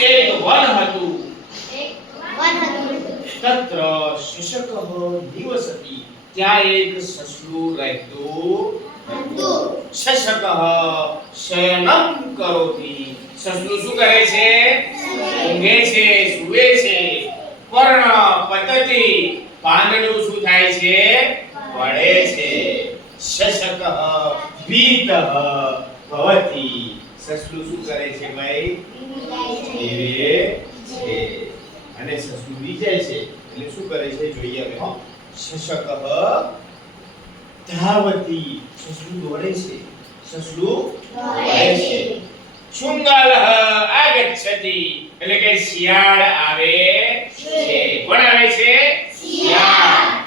એક વન હતું એક વન હતું તત્ર શશકઃ નિવસતિ ત્યાં એક સસલું રહેતું હતું શશકઃ શયનમ કરોતિ સસલું શું કરે છે ઊંઘે છે સૂવે છે પર્ણ પતતિ પાંદડું શું થાય છે પડે છે શશકઃ ભીતઃ ભવતિ સસલું શું કરે છે ભાઈ જીવે છે અને સસલું બી જાય છે એટલે શું કરે છે જોઈએ હવે હો શશકઃ ધાવતી સસલું દોડે છે સસલું દોડે છે શુંગાલઃ આગચ્છતિ એટલે કે શિયાળ આવે છે કોણ આવે છે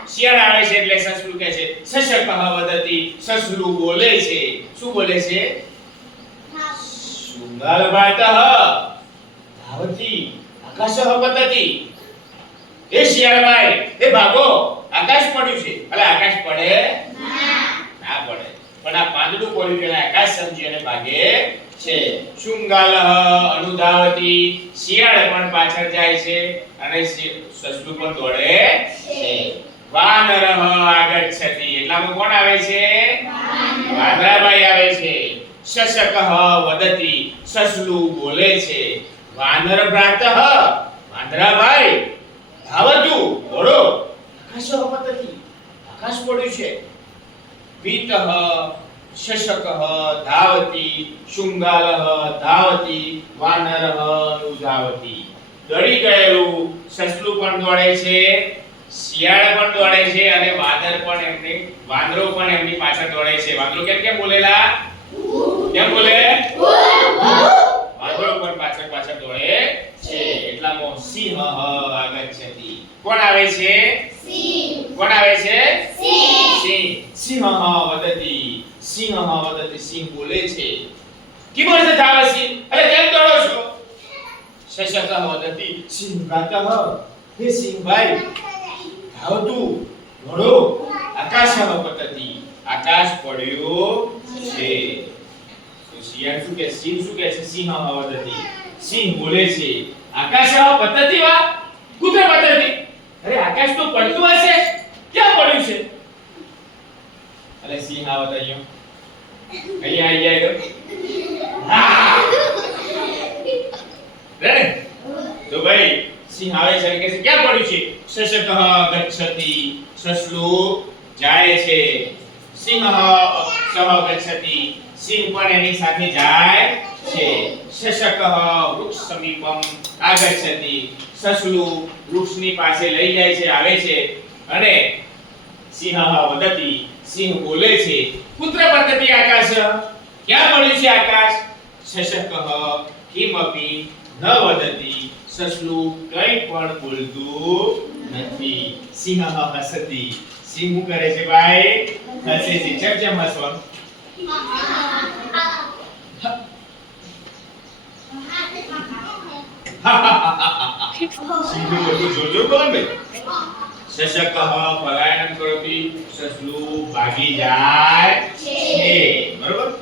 શિયાળ આવે છે એટલે સસલું કહે છે શશકઃ વદતિ સસલું બોલે છે શું બોલે છે શુંગાલભાતઃ ધાવતી આકાશઃ પતતિ એ શિયાળભાઈ એ ભાગો આકાશ પડ્યું છે એટલે આકાશ પડે ના પડે પણ આ પાંદડું પડ્યું એટલે આકાશ સમજી અને ભાગે છે શુંગાલઃ અનુધાવતી શિયાળ પણ પાછળ જાય છે અને સસલું પણ દોડે છે વાનરઃ આગચ્છતિ એટલામાં કોણ આવે છે વાંદરાભાઈ આવે છે શશકઃ વદતિ સસલું બોલે છે વાનર ભ્રાતઃ વાંદરાભાઈ ધાવતુ દોડો આકાશ પતતિ આકાશ પડ્યું છે ભીતઃ શશકઃ ધાવતી શુંગાલઃ ધાવતી વાનરઃ અનુધાવતી દોડી ગયેલું સસલું પણ દોડે છે શિયાળ પણ દોડે છે અને વાંદરો પણ એમની પાછળ દોડે છે વાંદરો કેમ બોલેલા કેમ બોલે વાંદરો પણ પાછળ દોડે છે એટલામાં સિંહ આગચ્છતિ કોણ આવે છે કોણ આવે છે સિંહ વદતિ સિંહ બોલે છે કી બોલે છે ધાવસી અરે કેમ દોડો છો શશકઃ વદતિ સિંહ ભ્રાતઃ હે સિંહ ભાઈ ધાવતું દોડો આકાશઃ પતતિ આકાશ પડ્યો છે તો શિયાળ શું કે સિંહ સિંહ વદતિ સિંહ બોલે છે આકાશઃ પતતિ વા કુત્ર પતતિ અરે આકાશ તો પડતું હશે ક્યાં પડ્યું છે અલે સિંહ આવત અહીંયા આવી જાય તો ભાઈ સિંહ આવે છે કે ક્યાં પડ્યું છે શશકઃ ગચ્છતિ સસલું જાય છે સિંહ ગચ્છતિ સિંહ પણ એની સાથે જાય છે શશકઃ વૃક્ષ સમીપમ આગચ્છતિ સસલું વૃક્ષની પાસે લઈ જાય છે આવે છે અને સિંહ વદતિ સિંહ બોલે છે પુત્ર પતતિ આકાશ ક્યાં પડ્યું છે આકાશ શશકઃ કિમપી ન વદતિ સસલું કંઈ પણ બોલતું નથી સિંહ હસતી સિંહ શું કરે છે ભાઈ હસે છે કેમ હસવાનું સિંહ બધું જોજો બોલે શશકઃ પલાયનમ કરોતિ સસલું ભાગી જાય છે બરોબર